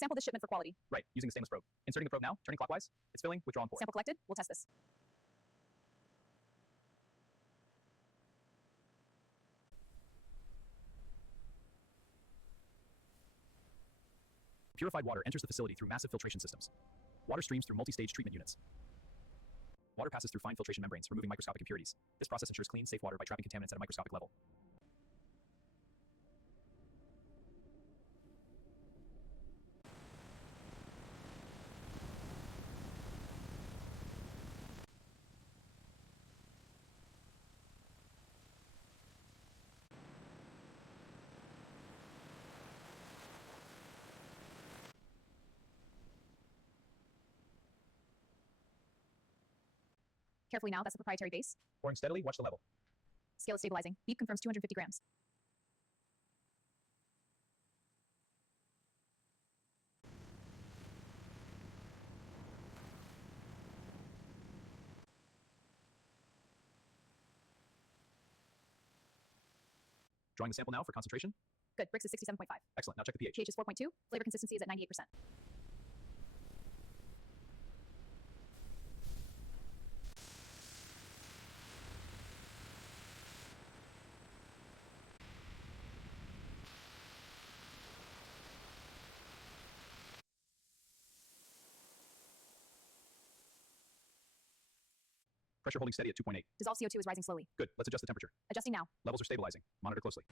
sample this shipment for quality. Right, using the stainless probe. Inserting the probe now, turning clockwise. It's filling, withdraw and pour. Sample collected. We'll test this. Purified water enters the facility through massive filtration systems. Water streams through multi-stage treatment units. Water passes through fine filtration membranes, removing microscopic impurities. This process ensures clean, safe water by trapping contaminants at a microscopic level. Carefully now, that's the proprietary base. Pouring steadily, watch the level. Scale is stabilizing. Beep confirms 250 grams. Drawing the sample now for concentration. Good. Brix is 67.5. Excellent. Now check the pH. pH is 4.2. Flavor consistency is at 98%. Pressure holding steady at 2.8. Dissolved CO2 is rising slowly. Good. Let's adjust the temperature. Adjusting now. Levels are stabilizing. Monitor closely.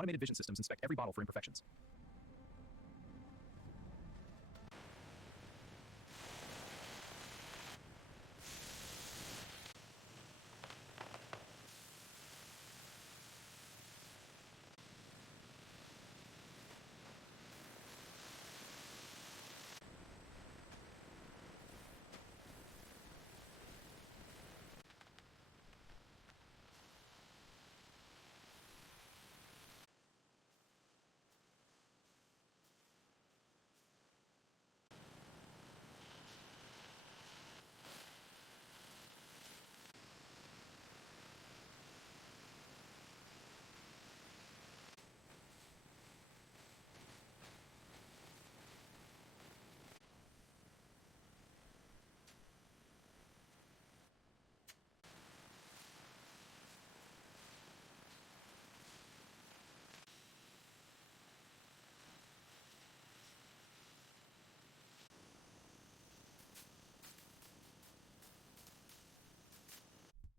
Automated vision systems inspect every bottle for imperfections.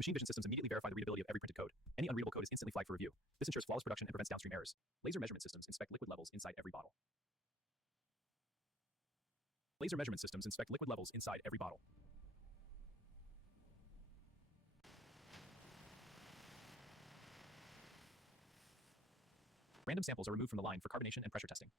Machine vision systems immediately verify the readability of every printed code. Any unreadable code is instantly flagged for review. This ensures flawless production and prevents downstream errors. Laser measurement systems inspect liquid levels inside every bottle. Laser measurement systems inspect liquid levels inside every bottle. Random samples are removed from the line for carbonation and pressure testing.